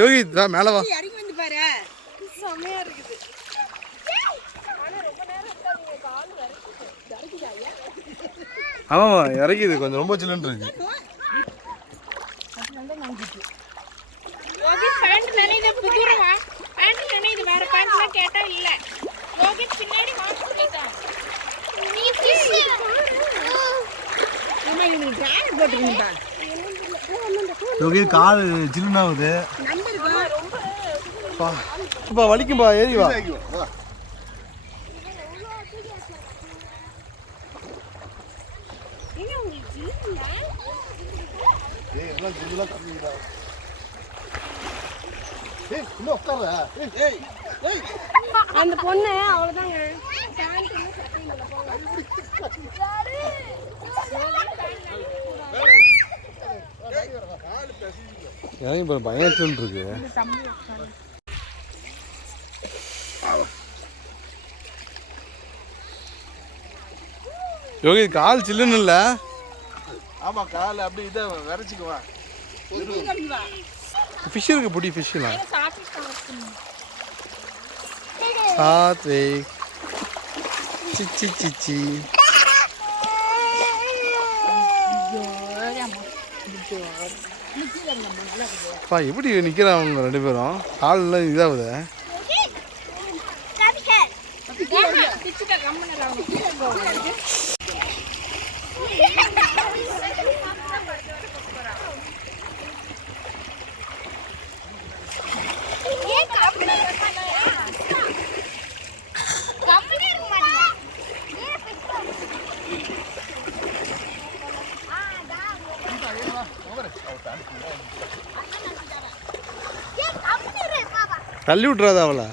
யோகி மேல வா. இறங்கி வந்து பாரு. செமையா இருக்குது. ஆமாமா இறக்கிது கொஞ்சம் ரொம்ப சில்லுன்னு இருக்கு. யோகி பேண்ட் நனையுது புதுரமா. பேண்ட் நனையுது வேற பேண்ட்லாம் கேட்டா இல்ல. யோகி பின்னாடி வாட்ச் பண்ணிட்டான். நீ ஃபிஷ். அம்மா நீ ட்ராய் போட்டுக்கிட்டா. யோகி கால் சில்லுன்னு ஆகுது. ரொம்ப வலிக்கும்பா ஏறி வா. அந்த பொண்ணு அவ்வளவுதாங்க. இறங்கி போற பயத்துல இருக்கு. யோகி கால் சில்லுன்னு இல்ல. ஆமா கால் அப்படி இதை விரைச்சிக்குவா. ஃபிஷ் இருக்கு புடி ஃபிஷ்லாம். சாத்விக் சிச்சி சிச்சி. பா எப்படி நிக்கிறாங்க ரெண்டு பேரும் காலில் இதாகுது. தள்ளி விட்டுறாத அவளை.